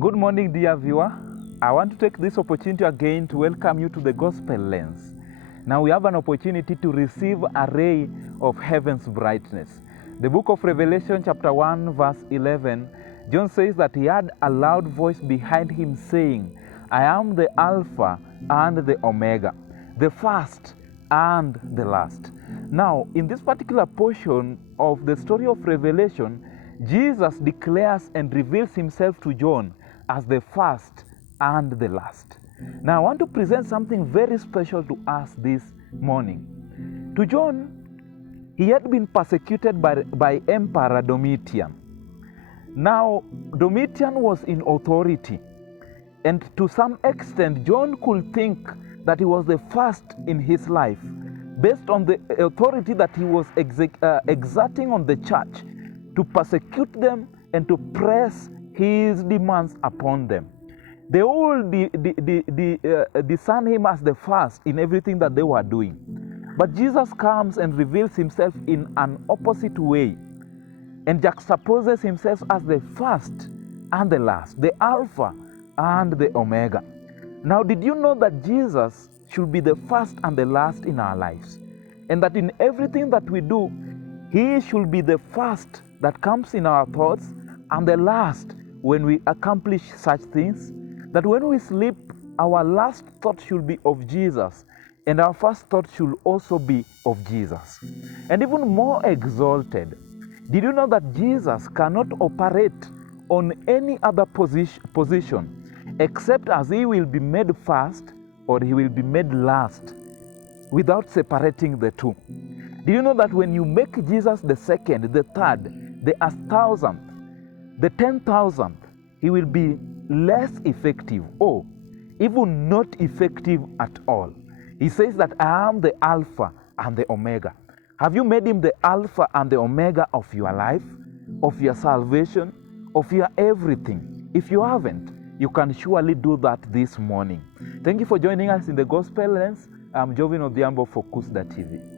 Good morning, dear viewer. I want to take this opportunity again to welcome you to the Gospel Lens. Now we have an opportunity to receive a ray of heaven's brightness. The book of Revelation chapter 1 verse 11, John says that he heard a loud voice behind him saying, I am the Alpha and the Omega, the first and the last. Now, in this particular portion of the story of Revelation, Jesus declares and reveals himself to John as the first and the last. Now, I want to present something very special to us this morning. To John, he had been persecuted by Emperor Domitian. Now, Domitian was in authority, and to some extent, John could think that he was the first in his life, based on the authority that he was exerting on the church to persecute them and to press his demands upon them. They all discern him as the first in everything that they were doing. But Jesus comes and reveals himself in an opposite way and juxtaposes himself as the first and the last, the Alpha and the Omega. Now, did you know that Jesus should be the first and the last in our lives? And that in everything that we do, he should be the first that comes in our thoughts and the last when we accomplish such things? That when we sleep, our last thought should be of Jesus, and our first thought should also be of Jesus. And even more exalted, did you know that Jesus cannot operate on any other position except as he will be made first or he will be made last, without separating the two? Did you know that when you make Jesus the second, the third, the 1,000th, the 10,000th, he will be less effective or even not effective at all? He says that I am the Alpha and the Omega. Have you made him the Alpha and the Omega of your life, of your salvation, of your everything? If you haven't, you can surely do that this morning. Thank you for joining us in the Gospel Lens. I'm Jovin Odhiambo for KUSDA TV.